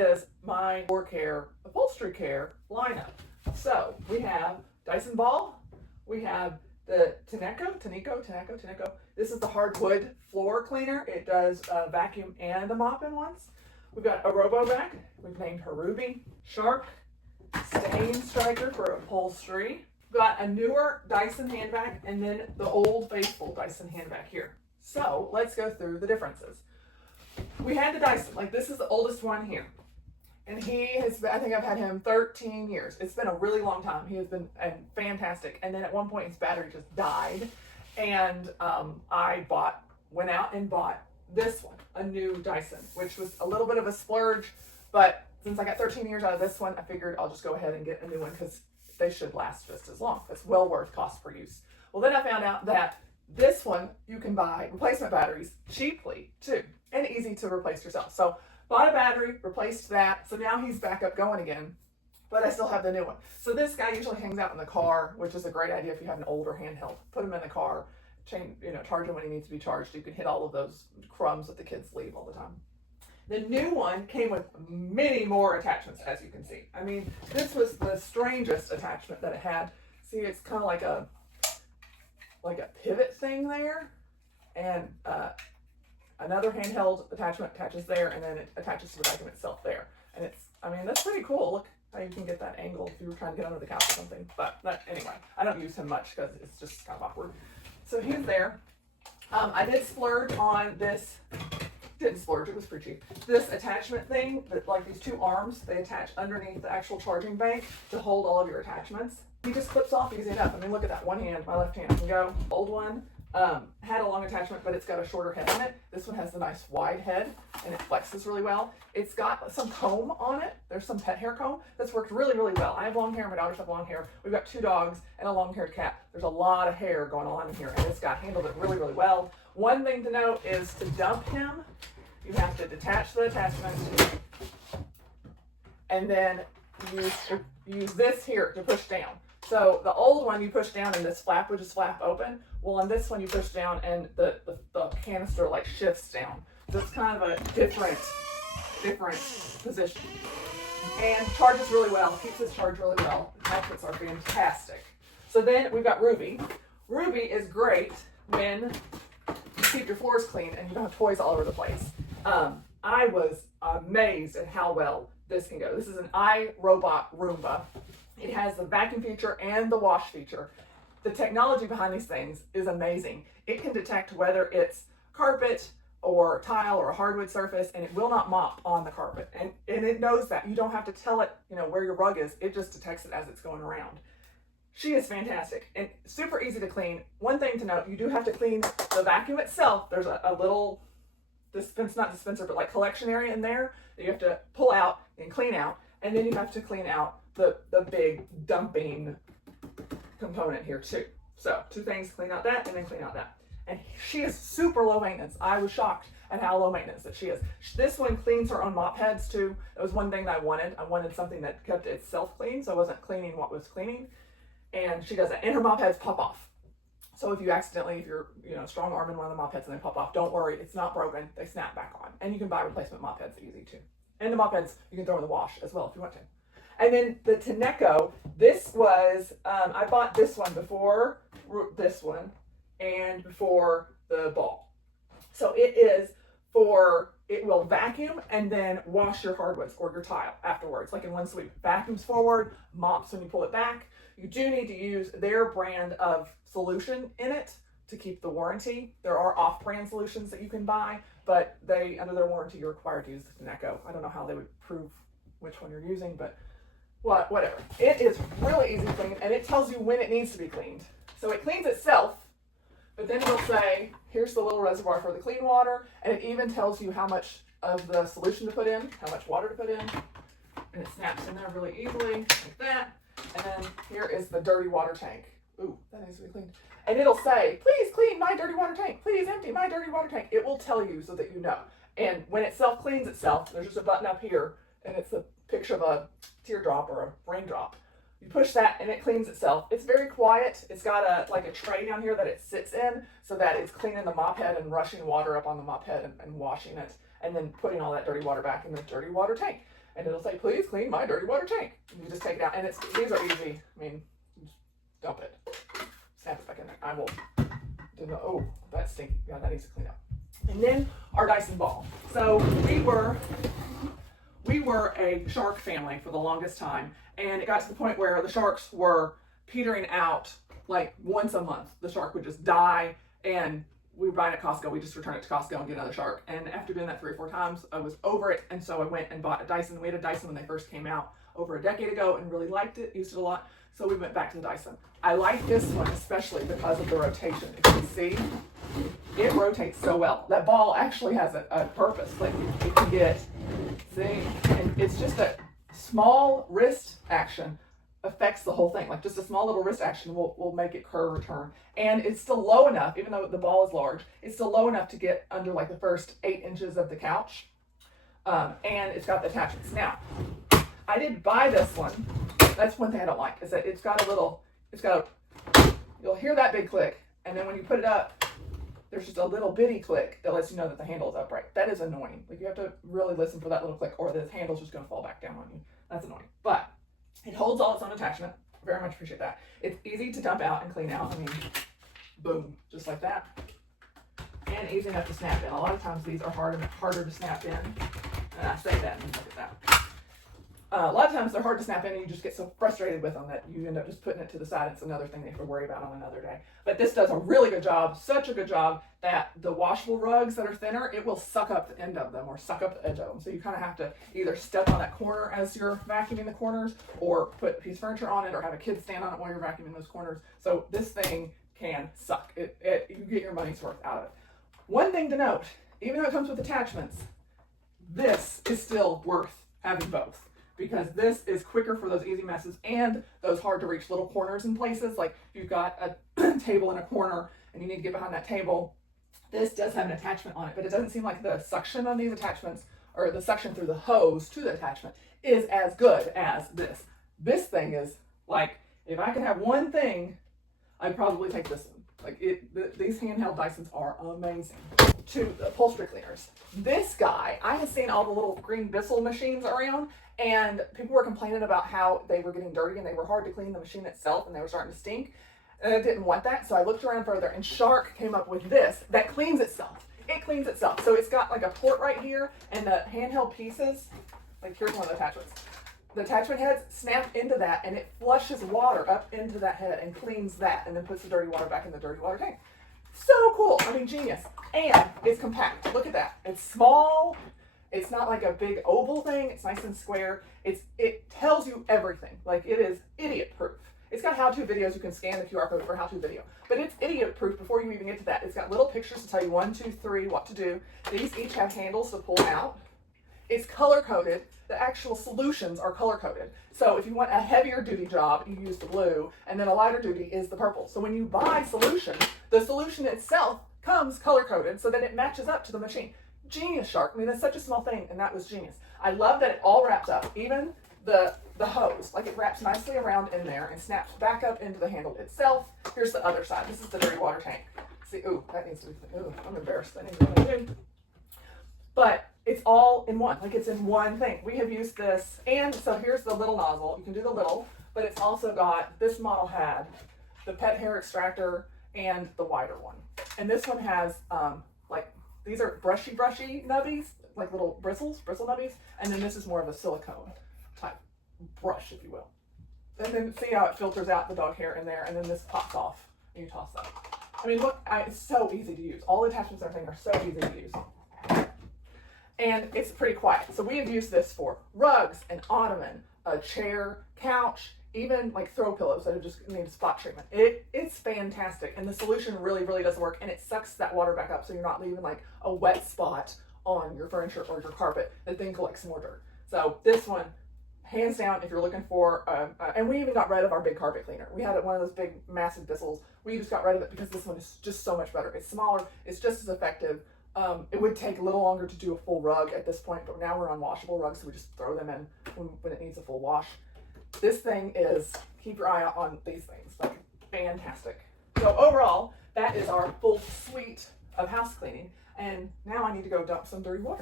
is my floor care, upholstery care lineup. So we have Dyson Ball, we have the Tineco. This is the hardwood floor cleaner. It does a vacuum and a mop in once. We've got a Robo Vac. We've named her Ruby. Shark, StainStriker for upholstery. We've got a newer Dyson Hand Vac and then the old faithful Dyson Hand Vac here. So let's go through the differences. We had the Dyson, like this is the oldest one here. And he has, I think I've had him 13 years. It's been a really long time. He has been fantastic. And then at one point his battery just died. And I went out and bought this one, a new Dyson, which was a little bit of a splurge. But since I got 13 years out of this one, I figured I'll just go ahead and get a new one because they should last just as long. It's well worth cost per use. Well, then I found out that this one, you can buy replacement batteries cheaply too, and easy to replace yourself. So bought a battery, replaced that. So now he's back up going again, but I still have the new one. So this guy usually hangs out in the car, which is a great idea if you have an older handheld. Put him in the car, charge him when he needs to be charged. You can hit all of those crumbs that the kids leave all the time. The new one came with many more attachments, as you can see. I mean, this was the strangest attachment that it had. See, it's kind of like a pivot thing there, and another handheld attachment attaches there, and then it attaches to the vacuum itself there. And that's pretty cool. Look how you can get that angle if you were trying to get under the couch or something. But anyway, I don't use him much because it's just kind of awkward. So he's there. I did splurge on this. Didn't splurge, it was pretty cheap. This attachment thing, like these two arms, they attach underneath the actual charging bank to hold all of your attachments. He just clips off easy enough. I mean, look at that, one hand, my left hand can go. Old one had a long attachment, but it's got a shorter head on it. This one has the nice wide head, and it flexes really well. It's got some comb on it. There's some pet hair comb that's worked really, really well. I have long hair, my daughters have long hair. We've got 2 dogs and a long-haired cat. There's a lot of hair going on in here, and it's handled it really, really well. One thing to note is to dump him, you have to detach the attachment and then use this here to push down. So the old one you push down and this flap would just flap open. Well, on this one you push down and the canister like shifts down. So it's kind of a different position. And charges really well, keeps its charge really well. The attachments are fantastic. So then we've got Ruby. Ruby is great when you keep your floors clean and you don't have toys all over the place. I was amazed at how well this can go. This is an iRobot Roomba. It has the vacuum feature and the wash feature. The technology behind these things is amazing. It can detect whether it's carpet or tile or a hardwood surface, and it will not mop on the carpet. And it knows that. You don't have to tell it, where your rug is. It just detects it as it's going around. She is fantastic and super easy to clean. One thing to note, you do have to clean the vacuum itself. There's a little not dispenser, but like collection area in there that you have to pull out and clean out. And then you have to clean out the big dumping component here too. So 2 things, clean out that and then clean out that. And she is super low maintenance. I was shocked at how low maintenance that she is. This one cleans her own mop heads too. That was one thing that I wanted. I wanted something that kept itself clean, so I wasn't cleaning what was cleaning. And she does it. And her mop heads pop off. So if you're strong arming one of the mop heads and they pop off, don't worry, it's not broken. They snap back on. And you can buy replacement mop heads easy too. And the mop heads you can throw in the wash as well if you want to. And then the Tineco, this was, I bought this one before this one and before the Ball. So it will vacuum and then wash your hardwoods or your tile afterwards, like in one sweep. Vacuums forward, mops when you pull it back. You do need to use their brand of solution in it to keep the warranty. There are off-brand solutions that you can buy, but under their warranty, you're required to use the Tineco. I don't know how they would prove which one you're using, but whatever. It is really easy to clean, and it tells you when it needs to be cleaned. So it cleans itself, but then it'll say, here's the little reservoir for the clean water, and it even tells you how much of the solution to put in, how much water to put in, and it snaps in there really easily, like that. And then here is the dirty water tank. Ooh, that needs to be cleaned. And it'll say, please clean my dirty water tank. Please empty my dirty water tank. It will tell you so that you know. And when it self-cleans itself, there's just a button up here, and it's a picture of a teardrop or a raindrop. You push that and it cleans itself. It's very quiet. It's got a tray down here that it sits in so that it's cleaning the mop head and rushing water up on the mop head and washing it, and then putting all that dirty water back in the dirty water tank. and it'll say, please clean my dirty water tank. And you just take it out, and these are easy. I mean, just dump it, snap it back in there. I will do the, oh, that's stinky. Yeah, that needs to clean up. And then our Dyson Ball. So we were a shark family for the longest time, and it got to the point where the sharks were petering out like once a month. The shark would just die, and we would buy it at Costco. We just return it to Costco and get another shark. And after doing that 3 or 4 times, I was over it, and so I went and bought a Dyson. We had a Dyson when they first came out over a decade ago and really liked it, used it a lot, so we went back to the Dyson. I like this one especially because of the rotation. If you can see, it rotates so well. That ball actually has a purpose. Like, it can get, see, and it's just a small wrist action affects the whole thing. Like, just a small little wrist action will make it curve or turn. And it's still low enough, even though the ball is large, it's still low enough to get under like the first 8 inches of the couch. And it's got the attachments. Now, I did buy this one. That's one thing I don't like, is that you'll hear that big click, and then when you put it up, there's just a little bitty click that lets you know that the handle is upright. That is annoying. Like, you have to really listen for that little click, or the handle's just going to fall back down on you. That's annoying. But it holds all its own attachment. Very much appreciate that. It's easy to dump out and clean out. I mean, boom, just like that. And easy enough to snap in. A lot of times these are harder to snap in. And I say that, and look at that. A lot of times they're hard to snap in, and you just get so frustrated with them that you end up just putting it to the side. It's another thing they have to worry about on another day. But this does a really good job, such a good job, that the washable rugs that are thinner, it will suck up the end of them or suck up the edge of them. So you kind of have to either step on that corner as you're vacuuming the corners, or put a piece of furniture on it, or have a kid stand on it while you're vacuuming those corners. So this thing can suck. You get your money's worth out of it. One thing to note, even though it comes with attachments, this is still worth having both, because this is quicker for those easy messes and those hard to reach little corners and places. Like, if you've got a table in a corner and you need to get behind that table, this does have an attachment on it, but it doesn't seem like the suction on these attachments, or the suction through the hose to the attachment, is as good as this. This thing is like, if I could have one thing, I'd probably take this one. Like, these handheld Dysons are amazing. To the upholstery cleaners, this guy, I had seen all the little green Bissell machines around, and people were complaining about how they were getting dirty and they were hard to clean, the machine itself, and they were starting to stink. And I didn't want that, so I looked around further, and Shark came up with this that cleans itself. It cleans itself. So it's got like a port right here, and the handheld pieces, like, here's one of the attachments. The attachment heads snap into that, and it flushes water up into that head and cleans that, and then puts the dirty water back in the dirty water tank. So cool. I mean, genius. And it's compact. Look at that. It's small. It's not like a big oval thing. It's nice and square. It tells you everything. Like, it is idiot proof. It's got how-to videos. You can scan the QR code for a how-to video. But it's idiot proof before you even get to that. It's got little pictures to tell you 1, 2, 3 what to do. These each have handles to pull out. It's color-coded. The actual solutions are color-coded. So if you want a heavier duty job, you use the blue, and then a lighter duty is the purple. So when you buy solution, the solution itself comes color-coded so that it matches up to the machine. Genius, Shark. I mean, that's such a small thing, and that was genius. I love that it all wraps up. Even the hose, like, it wraps nicely around in there and snaps back up into the handle itself. Here's the other side. This is the dirty water tank. See, ooh, that needs to be, ooh, I'm embarrassed. That needs to be cleaned. But it's all in one, like, it's in one thing. We have used this, and so here's the little nozzle. You can do the little, but it's also got, this model had the pet hair extractor and the wider one. And this one has, like, these are brushy nubbies, like little bristle nubbies, and then this is more of a silicone type brush, if you will. And then see how it filters out the dog hair in there, and then this pops off, and you toss that. I mean, look, it's so easy to use. All the attachments and everything are so easy to use. And it's pretty quiet. So we have used this for rugs, an ottoman, a chair, couch, even like throw pillows that have just need spot treatment. It's fantastic. And the solution really, really does work. And it sucks that water back up, so you're not leaving like a wet spot on your furniture or your carpet that then collects more dirt. So this one, hands down, if you're looking for, and we even got rid of our big carpet cleaner. We had one of those big, massive Bissells. We just got rid of it because this one is just so much better. It's smaller. It's just as effective. It would take a little longer to do a full rug at this point, but now we're on washable rugs, so we just throw them in when it needs a full wash. This thing is, keep your eye out on these things, like, fantastic. So overall, that is our full suite of house cleaning, and now I need to go dump some dirty water.